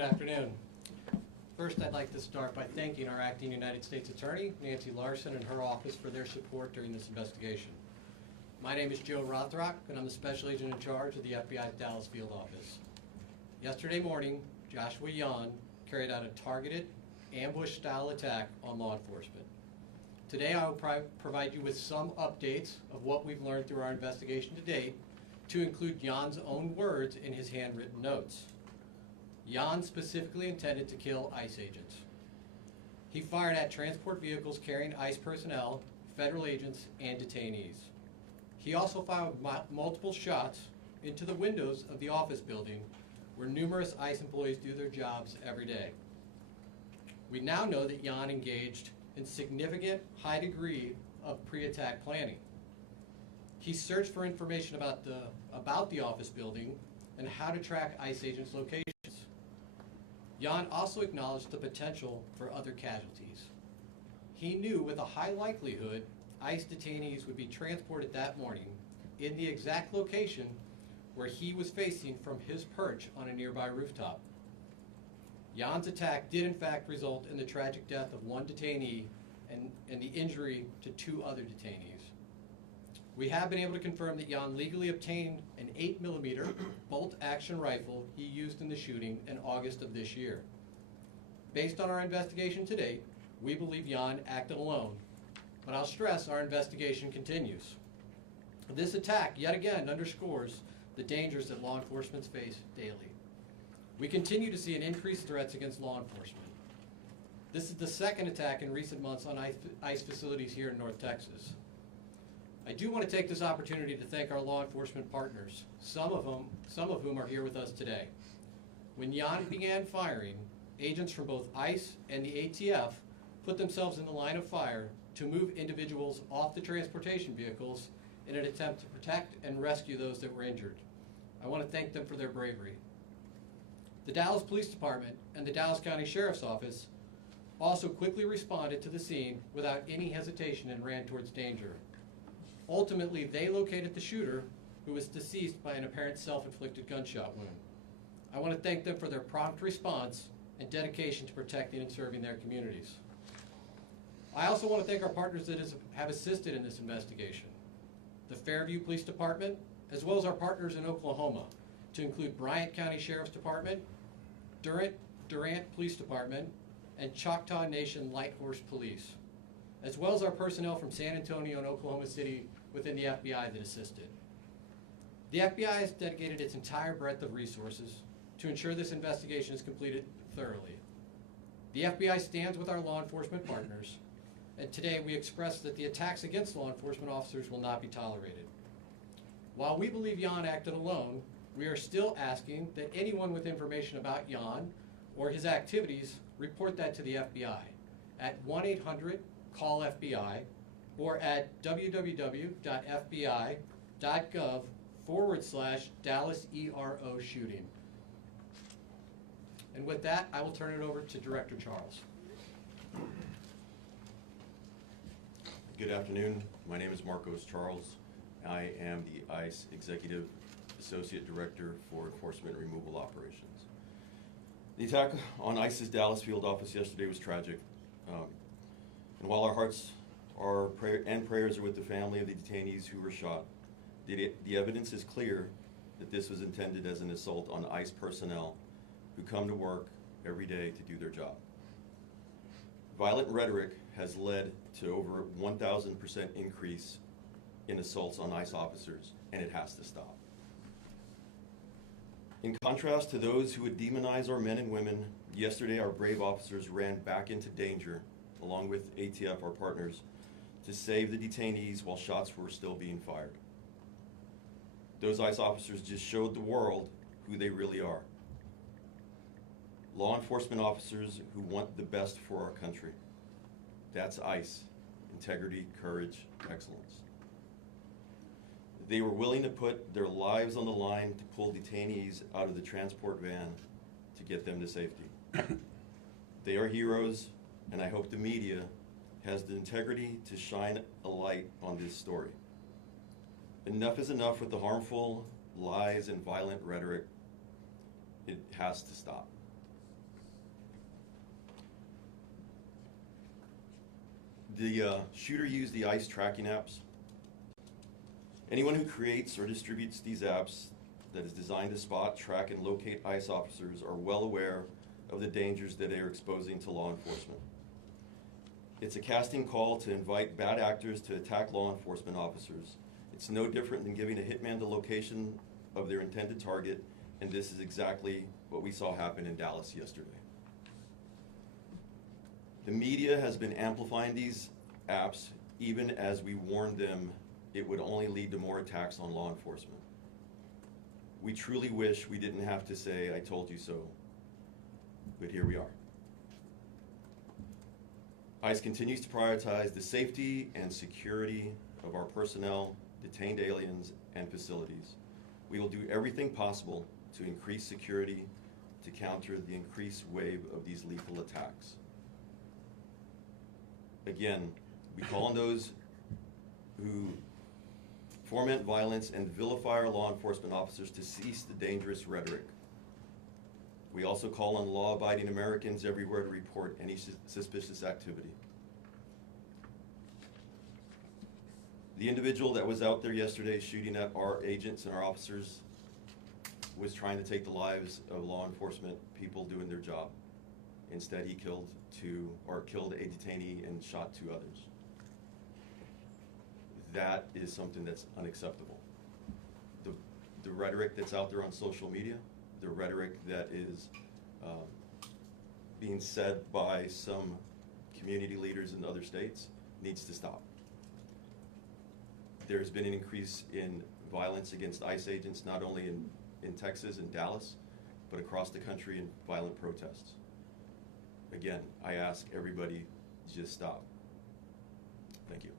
Good afternoon. First, I'd like to start by thanking our acting United States Attorney, Nancy Larson, and her office for their support during this investigation. My name is Joe Rothrock, and I'm the Special Agent in charge of the FBI's Dallas Field Office. Yesterday morning, Joshua Jahn carried out a targeted, ambush-style attack on law enforcement. Today, I will provide you with some updates of what we've learned through our investigation to date, to include Jahn's own words in his handwritten notes. Jahn specifically intended to kill ICE agents. He fired at transport vehicles carrying ICE personnel, federal agents, and detainees. He also fired multiple shots into the windows of the office building where numerous ICE employees do their jobs every day. We now know that Jahn engaged in significant high degree of pre-attack planning. He searched for information about the office building and how to track ICE agents' locations. Jahn also acknowledged the potential for other casualties. He knew with a high likelihood ICE detainees would be transported that morning in the exact location where he was facing from his perch on a nearby rooftop. Jahn's attack did in fact result in the tragic death of one detainee and the injury to two other detainees. We have been able to confirm that Jahn legally obtained an 8mm bolt-action rifle he used in the shooting in August of this year. Based on our investigation to date, we believe Jahn acted alone, but I'll stress our investigation continues. This attack yet again underscores the dangers that law enforcement face daily. We continue to see an increased threats against law enforcement. This is the second attack in recent months on ICE facilities here in North Texas. I do want to take this opportunity to thank our law enforcement partners, some of whom are here with us today. When Jahn began firing, agents from both ICE and the ATF put themselves in the line of fire to move individuals off the transportation vehicles in an attempt to protect and rescue those that were injured. I want to thank them for their bravery. The Dallas Police Department and the Dallas County Sheriff's Office also quickly responded to the scene without any hesitation and ran towards danger. Ultimately, they located the shooter, who was deceased by an apparent self-inflicted gunshot wound. I want to thank them for their prompt response and dedication to protecting and serving their communities. I also want to thank our partners that have assisted in this investigation. The Fairview Police Department, as well as our partners in Oklahoma, to include Bryant County Sheriff's Department, Durant Police Department, and Choctaw Nation Light Horse Police, as well as our personnel from San Antonio and Oklahoma City within the FBI that assisted. The FBI has dedicated its entire breadth of resources to ensure this investigation is completed thoroughly. The FBI stands with our law enforcement partners, and today we express that the attacks against law enforcement officers will not be tolerated. While we believe Jahn acted alone, we are still asking that anyone with information about Jahn or his activities report that to the FBI at 1-800-CALL-FBI or at www.fbi.gov/Dallas ERO shooting. And with that, I will turn it over to Director Charles. Good afternoon. My name is Marcos Charles. I am the ICE Executive Associate Director for Enforcement and Removal Operations. The attack on ICE's Dallas field office yesterday was tragic. And while our hearts and prayers are with the family of the detainees who were shot, the evidence is clear that this was intended as an assault on ICE personnel who come to work every day to do their job. Violent rhetoric has led to over 1,000% increase in assaults on ICE officers, and it has to stop. In contrast to those who would demonize our men and women, yesterday our brave officers ran back into danger, along with ATF, our partners, to save the detainees while shots were still being fired. Those ICE officers just showed the world who they really are. Law enforcement officers who want the best for our country. That's ICE. Integrity, courage, excellence. They were willing to put their lives on the line to pull detainees out of the transport van to get them to safety. They are heroes, and I hope the media has the integrity to shine a light on this story. Enough is enough with the harmful lies and violent rhetoric. It has to stop. The shooter used the ICE tracking apps. Anyone who creates or distributes these apps that is designed to spot, track, and locate ICE officers are well aware of the dangers that they are exposing to law enforcement. It's a casting call to invite bad actors to attack law enforcement officers. It's no different than giving a hitman the location of their intended target, and this is exactly what we saw happen in Dallas yesterday. The media has been amplifying these apps even as we warned them it would only lead to more attacks on law enforcement. We truly wish we didn't have to say, "I told you so," but here we are. ICE continues to prioritize the safety and security of our personnel, detained aliens, and facilities. We will do everything possible to increase security to counter the increased wave of these lethal attacks. Again, we call on those who foment violence and vilify our law enforcement officers to cease the dangerous rhetoric. We also call on law-abiding Americans everywhere to report any suspicious activity. The individual that was out there yesterday shooting at our agents and our officers was trying to take the lives of law enforcement people doing their job. Instead, he killed a detainee and shot 2 others. That is something that's unacceptable. The rhetoric that's out there on social media, the rhetoric that is being said by some community leaders in other states needs to stop. There's been an increase in violence against ICE agents, not only in Texas and Dallas, but across the country in violent protests. Again, I ask everybody, just stop. Thank you.